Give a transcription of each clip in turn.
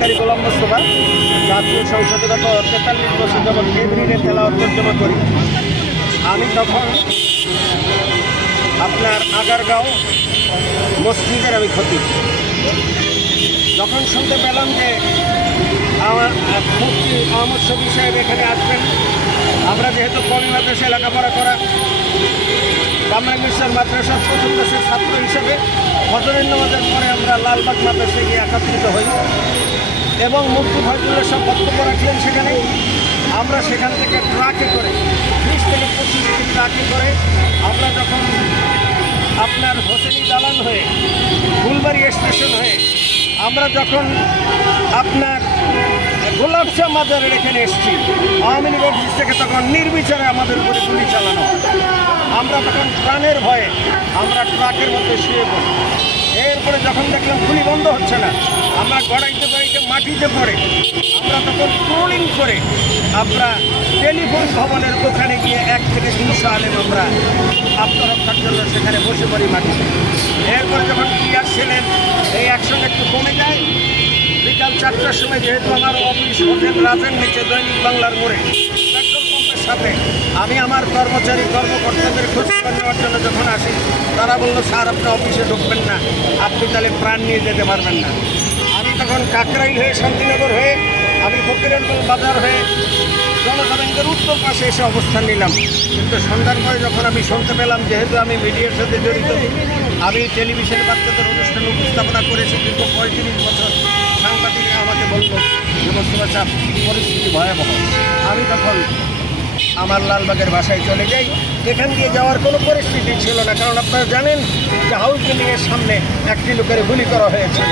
গোলাম মোস্তফা জাতীয় সংসদে গত 43 বছর যাবৎ এভরিডে তেলাওয়াত তর্জমা করি। আমি তখন আপনার আগারগাঁও মসজিদের আমি খতিব। যখন শুনতে পেলাম যে আমার মুফতি আহমদ শফি সাহেব এখানে আসবেন, আমরা যেহেতু কমি মাদ্রাসা লেখাপড়া করা কামরাঙ্গীর মাদ্রাসার প্রথম ক্লাসের ছাত্র হিসেবে ফজরের নামাজের পরে আমরা লালবাগ মাদ্রাসায় গিয়ে একত্রিত হই এবং মুফতি ফজলুল্লাহ সব বক্তব্য রাখলেন সেখানে। আমরা সেখান থেকে ট্রাকে করে 20 থেকে 25টি ট্রাকে করে আমরা যখন আপনার হোসেনি দালান হয়ে ফুলবাড়ি স্টেশন হয়ে আমরা যখন আপনার গোলাপশাহ মাজারের এখানে এসেছি, আওয়ামী লীগ অফিস থেকে তখন নির্বিচারে আমাদের উপরে গুলি চালানো। আমরা তখন প্রাণের ভয়ে আমরা ট্রাকের মধ্যে শুয়ে পড়ি। এরপরে যখন দেখলাম গুলি বন্ধ হচ্ছে না, আমরা গড়াইতে গড়াইতে মাটিতে পড়ে আমরা তখন ট্রোলিং করে আমরা টেলিফোন ভবনের ওখানে গিয়ে 1 থেকে 200 আলেম আমরা আত্মরক্ষার জন্য সেখানে বসে পড়ি মাটিতে। এরপরে যখন ক্লিয়ার ছিলেন এই অ্যাকশন একটু কমে যায়, বিকাল 4টার সময় যেহেতু আমার অফিস হোটেল রাজের নিচে দৈনিক বাংলার মোড়ে পেট্রোল পাম্পের সাথে আমি আমার কর্মচারী কর্মকর্তাদের খোঁজ নেওয়ার জন্য যখন আসি, তারা বললো স্যার আপনি অফিসে ঢুকবেন না, আপনি তাহলে প্রাণ নিয়ে যেতে পারবেন না। আমি তখন কাকরাইল হয়ে শান্তিনগর হয়ে আমি ফকিরের বাজার হয়ে জনতা ব্যাংকের উত্তর পাশে এসে অবস্থান নিলাম। কিন্তু সন্ধ্যার পরে যখন আমি শুনতে পেলাম, যেহেতু আমি মিডিয়ার সাথে জড়িত, আমি টেলিভিশনে বাচ্চাদের অনুষ্ঠানে উপস্থাপনা করেছি দীর্ঘ 35 বছর, সাংবাদিকরা আমাকে বলল যে মোস্তফা সাহেব পরিস্থিতি ভয়াবহ। আমি তখন আমার লালবাগের বাসায় চলে যাই। এখান দিয়ে যাওয়ার কোনো পরিস্থিতি ছিল না, কারণ আপনারা জানেন যে হাউস বিল্ডিংয়ের সামনে একটি লোকের গুলি করা হয়েছিল,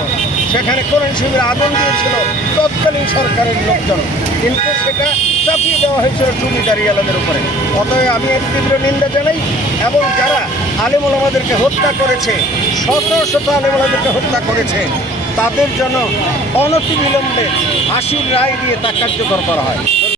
সেখানে কোরআন শিবির আগুন দিয়েছিল তৎকালীন সরকারের লোকজন, কিন্তু সেটা চাপিয়ে দেওয়া হয়েছিল জমিদারি আলমের উপরে। অতএব আমি এর তীব্র নিন্দা জানাই এবং যারা আলেম ওলামাদেরকে হত্যা করেছে, শত শত আলেম ওলামাদেরকে হত্যা করেছে, তাদের জন্য অনতিবিলম্বে ফাঁসির রায় দিয়ে তা কার্যকর করা হয়।